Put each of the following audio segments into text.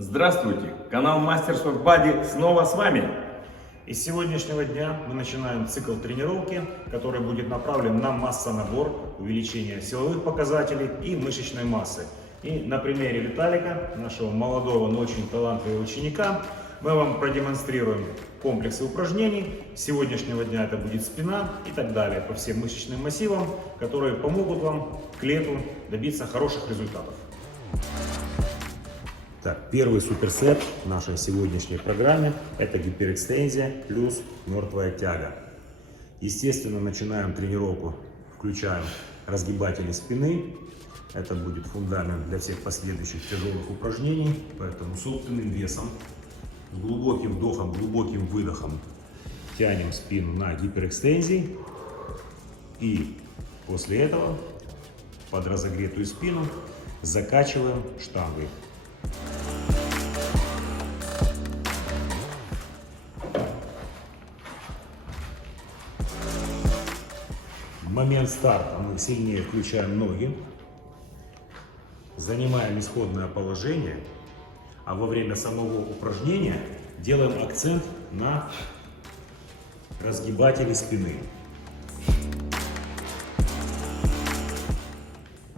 Здравствуйте! Канал Masters of Body снова с вами. И с сегодняшнего дня мы начинаем цикл тренировки, который будет направлен на массонабор, увеличение силовых показателей и мышечной массы. И на примере Виталика, нашего молодого, но очень талантливого ученика, мы вам продемонстрируем комплексы упражнений. С сегодняшнего дня это будет спина и так далее по всем мышечным массивам, которые помогут вам к лету добиться хороших результатов. Так, первый суперсет в нашей сегодняшней программе – это гиперэкстензия плюс мертвая тяга. Естественно, начинаем тренировку, включаем разгибатели спины. Это будет фундамент для всех последующих тяжелых упражнений, поэтому собственным весом, с глубоким вдохом, глубоким выдохом тянем спину на гиперэкстензии. И после этого под разогретую спину закачиваем штангой. В момент старта мы сильнее включаем ноги, занимаем исходное положение, а во время самого упражнения делаем акцент на разгибатели спины.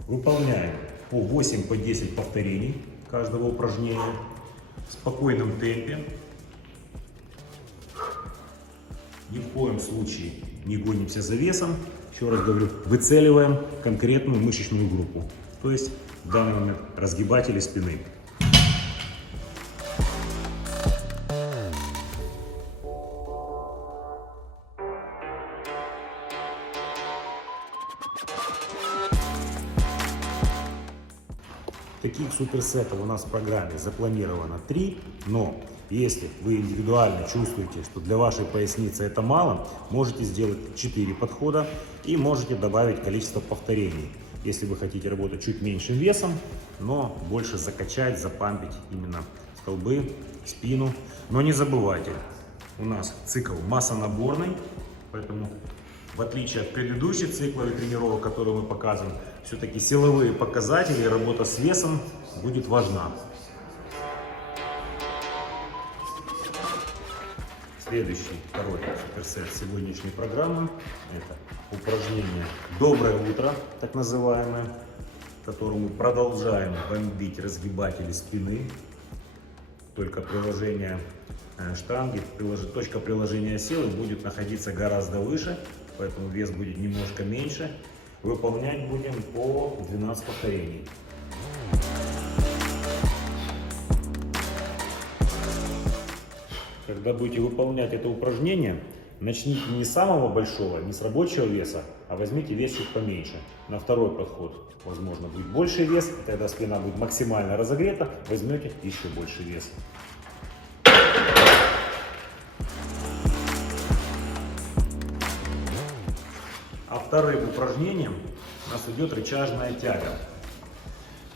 Выполняем по 8-10 повторений каждого упражнения в спокойном темпе. Ни в коем случае не гонимся за весом. Еще раз говорю, выцеливаем конкретную мышечную группу, то есть в данный момент разгибатели спины. Таких суперсетов у нас в программе запланировано 3, но если вы индивидуально чувствуете, что для вашей поясницы это мало, можете сделать 4 подхода и можете добавить количество повторений. Если вы хотите работать чуть меньшим весом, но больше закачать, запампить именно столбы, спину. Но не забывайте, у нас цикл массонаборный, поэтому в отличие от предыдущих циклов и тренировок, которые мы показываем, все-таки силовые показатели и работа с весом будет важна. Следующий, второй суперсет сегодняшней программы – это упражнение «Доброе утро», так называемое, в котором мы продолжаем бомбить разгибатели спины. Только приложение штанги, точка приложения силы будет находиться гораздо выше, поэтому вес будет немножко меньше. Выполнять будем по 12 повторений. Когда будете выполнять это упражнение, начните не с самого большого, не с рабочего веса, а возьмите вес чуть поменьше. На второй подход, возможно, будет больше вес, и тогда спина будет максимально разогрета, возьмете еще больше веса. А вторым упражнением у нас идет рычажная тяга.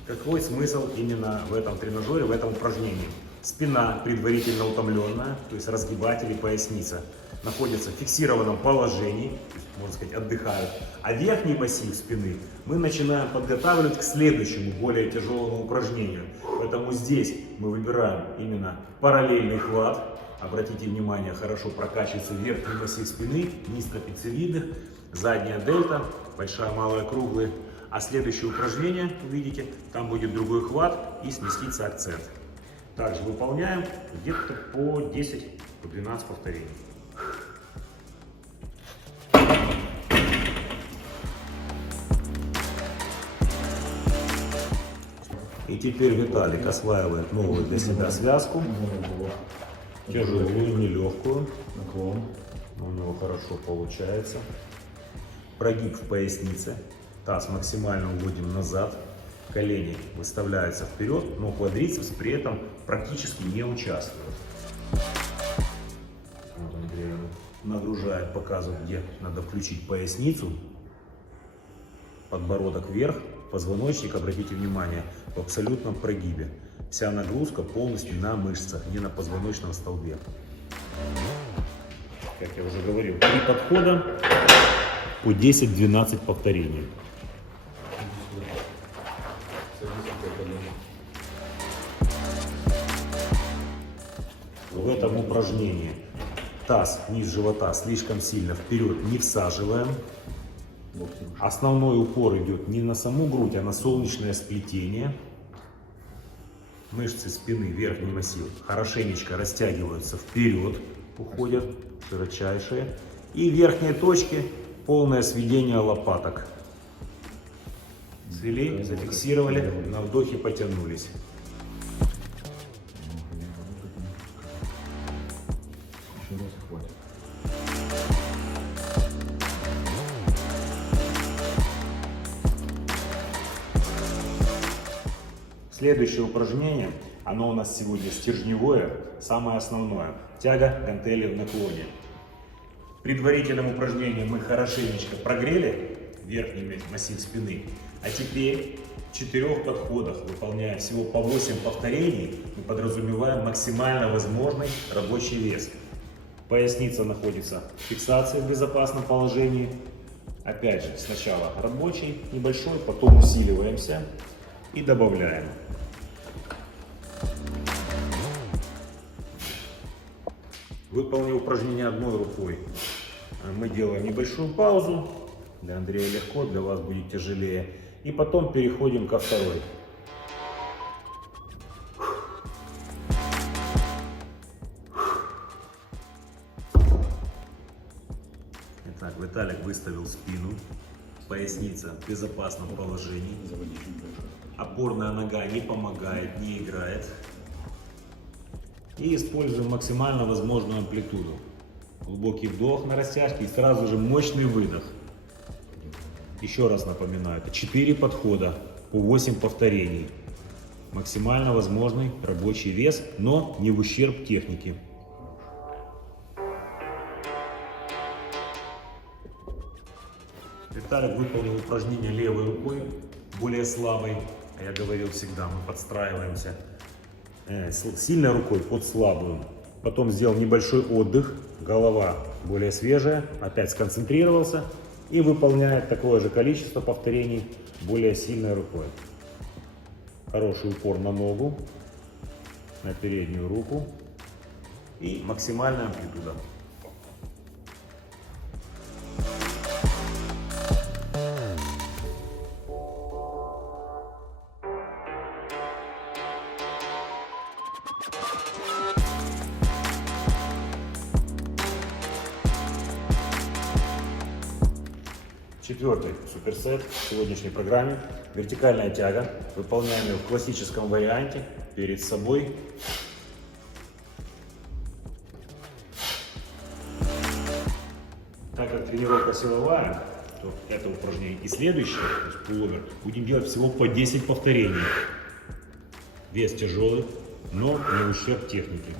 Какой смысл именно в этом тренажере, в этом упражнении? Спина предварительно утомленная, то есть разгибатели, поясница, находятся в фиксированном положении, то есть, можно сказать, отдыхают. А верхний массив спины мы начинаем подготавливать к следующему, более тяжелому упражнению. Поэтому здесь мы выбираем именно параллельный хват. Обратите внимание, хорошо прокачивается верхний массив спины, низ трапециевидных, задняя дельта, большая, малая, круглые. А следующее упражнение, увидите, там будет другой хват и сместится акцент. Также выполняем где-то по 10-12 повторений. И теперь Виталик осваивает новую для себя связку. Тяжелую, нелегкую. У него хорошо получается. Прогиб в пояснице. Таз максимально уводим назад. Колени выставляются вперед, но квадрицепс при этом практически не участвует. Вот он нагружает, показывает, где надо включить поясницу. Подбородок вверх, позвоночник, обратите внимание, в абсолютном прогибе. Вся нагрузка полностью на мышцах, не на позвоночном столбе. Как я уже говорил, 3 подхода по 10-12 повторений. в этом упражнении. Таз, низ живота слишком сильно вперед не всаживаем. Основной упор идет не на саму грудь, а на солнечное сплетение. Мышцы спины, верхний массив хорошенечко растягиваются вперед, уходят широчайшие. И в верхней точке полное сведение лопаток. Свели, зафиксировали, на вдохе потянулись. Еще раз хватит. Следующее упражнение, оно у нас сегодня стержневое, самое основное. Тяга гантели в наклоне. В предварительном упражнении мы хорошенечко прогрели верхний массив спины, а теперь в 4 подходах, выполняя всего по 8 повторений, мы подразумеваем максимально возможный рабочий вес. Поясница находится в фиксации в безопасном положении. Опять же, сначала рабочий, небольшой, потом усиливаемся и добавляем. Выполнив упражнение одной рукой, мы делаем небольшую паузу. Для Андрея легко, для вас будет тяжелее. И потом переходим ко второй. Итак, Виталик выставил спину, поясница в безопасном положении. Опорная нога не помогает, не играет. И используем максимально возможную амплитуду. Глубокий вдох на растяжке и сразу же мощный выдох. Еще раз напоминаю, это 4 подхода по 8 повторений. Максимально возможный рабочий вес, но не в ущерб технике. Виталик выполнил упражнение левой рукой, более слабой. Я говорил всегда, мы подстраиваемся сильной рукой под слабую. Потом сделал небольшой отдых, голова более свежая, опять сконцентрировался и выполняет такое же количество повторений более сильной рукой. Хороший упор на ногу, на переднюю руку и максимальная амплитуда. Четвертый суперсет в сегодняшней программе. Вертикальная тяга. Выполняем ее в классическом варианте перед собой. Так как тренировка силовая, то это упражнение и следующее, то есть пуловер, будем делать всего по 10 повторений. Вес тяжелый, но не в ущерб технике.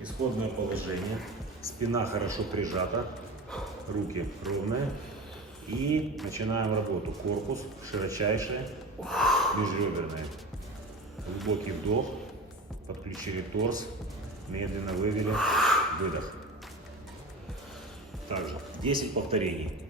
Исходное положение, спина хорошо прижата, руки ровные и начинаем работу. Корпус широчайший, межреберный. Глубокий вдох, подключили торс, медленно вывели, выдох. Также 10 повторений.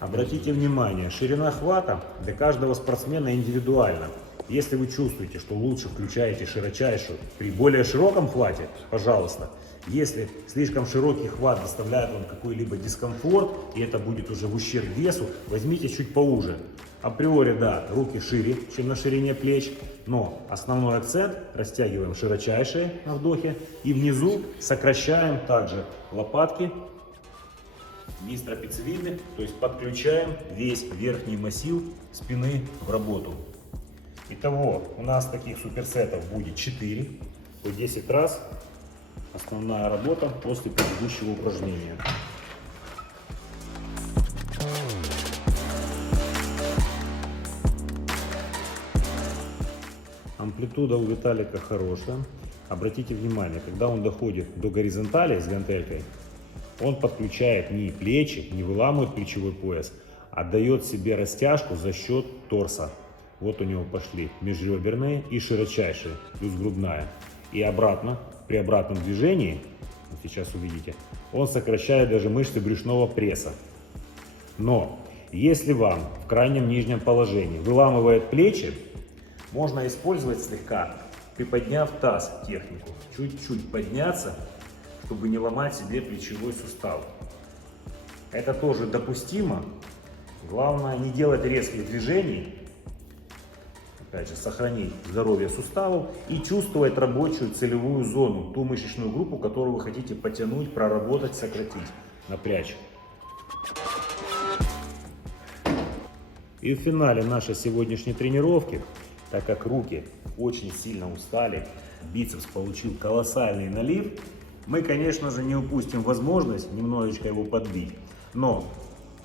Обратите внимание, ширина хвата для каждого спортсмена индивидуальна. Если вы чувствуете, что лучше включаете широчайшую при более широком хвате, пожалуйста. Если слишком широкий хват доставляет вам какой-либо дискомфорт, и это будет уже в ущерб весу, возьмите чуть поуже. Априори, да, руки шире, чем на ширине плеч, но основной акцент растягиваем широчайшие на вдохе и внизу сокращаем также лопатки. Бистропицевидный, то есть подключаем весь верхний массив спины в работу. Итого у нас таких суперсетов будет 4 по 10 раз. Основная работа после предыдущего упражнения. Амплитуда у Виталика хорошая. Обратите внимание, когда он доходит до горизонтали с гантелькой, он подключает не плечи, не выламывает плечевой пояс, а дает себе растяжку за счет торса. Вот у него пошли межреберные и широчайшие, плюс грудная. И обратно, при обратном движении, вот сейчас увидите, он сокращает даже мышцы брюшного пресса. Но если вам в крайнем нижнем положении выламывает плечи, можно использовать слегка, приподняв таз, технику. Чуть-чуть подняться, чтобы не ломать себе плечевой сустав. Это тоже допустимо. Главное не делать резких движений. Опять же, сохранить здоровье суставов и чувствовать рабочую целевую зону, ту мышечную группу, которую вы хотите потянуть, проработать, сократить, напрячь. И в финале нашей сегодняшней тренировки, так как руки очень сильно устали, бицепс получил колоссальный налив, мы, конечно же, не упустим возможность немножечко его подбить. Но,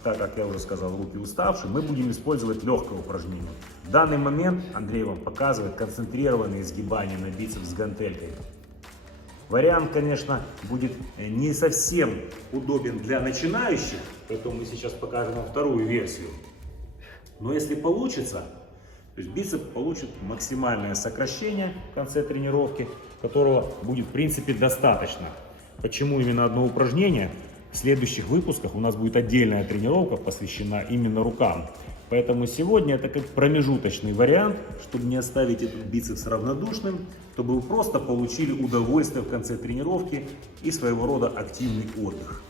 так как я уже сказал, руки уставшие, мы будем использовать легкое упражнение. В данный момент Андрей вам показывает концентрированные сгибания на бицепс с гантелькой. Вариант, конечно, будет не совсем удобен для начинающих, поэтому мы сейчас покажем вам вторую версию. Но если получится, то есть бицепс получит максимальное сокращение в конце тренировки, которого будет в принципе достаточно. Почему именно одно упражнение? В следующих выпусках у нас будет отдельная тренировка, посвящена именно рукам. Поэтому сегодня это как промежуточный вариант, чтобы не оставить этот бицепс равнодушным, чтобы вы просто получили удовольствие в конце тренировки и своего рода активный отдых.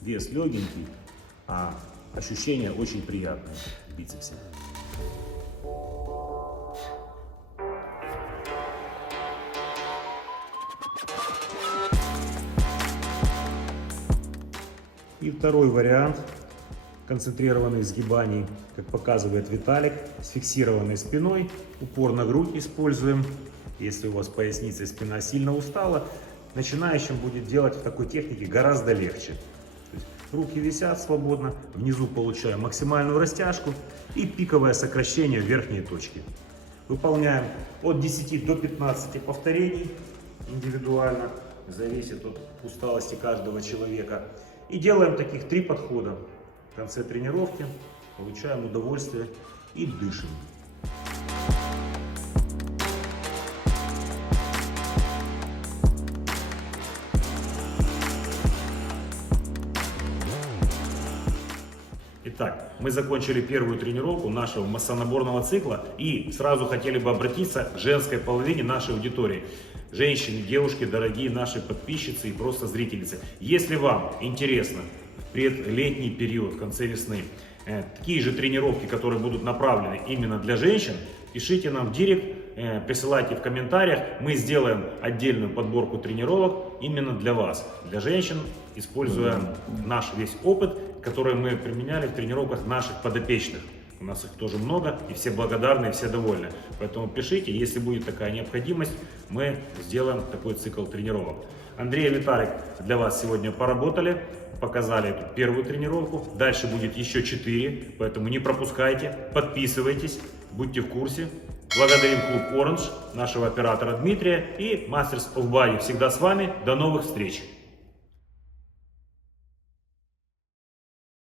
Вес легенький, а ощущения очень приятные в бицепсе. И второй вариант концентрированных сгибаний, как показывает Виталик, с фиксированной спиной. Упор на грудь используем. Если у вас поясница и спина сильно устала, начинающим будет делать в такой технике гораздо легче. Руки висят свободно, внизу получаем максимальную растяжку и пиковое сокращение в верхней точке. Выполняем от 10 до 15 повторений индивидуально, зависит от усталости каждого человека. И делаем таких 3 подхода. В конце тренировки получаем удовольствие и дышим. Итак, мы закончили первую тренировку нашего массонаборного цикла и сразу хотели бы обратиться к женской половине нашей аудитории. Женщины, девушки, дорогие наши подписчицы и просто зрительницы. Если вам интересно в предлетний период, в конце весны, такие же тренировки, которые будут направлены именно для женщин, пишите нам в директ, присылайте в комментариях. Мы сделаем отдельную подборку тренировок именно для вас, для женщин, используя наш весь опыт, который мы применяли в тренировках наших подопечных. У нас их тоже много, и все благодарны, и все довольны. Поэтому пишите, если будет такая необходимость, мы сделаем такой цикл тренировок. Андрей и Виталик для вас сегодня поработали, показали эту первую тренировку. Дальше будет еще 4, поэтому не пропускайте, подписывайтесь, будьте в курсе. Благодарим клуб Orange, нашего оператора Дмитрия и Masters of Body всегда с вами. До новых встреч!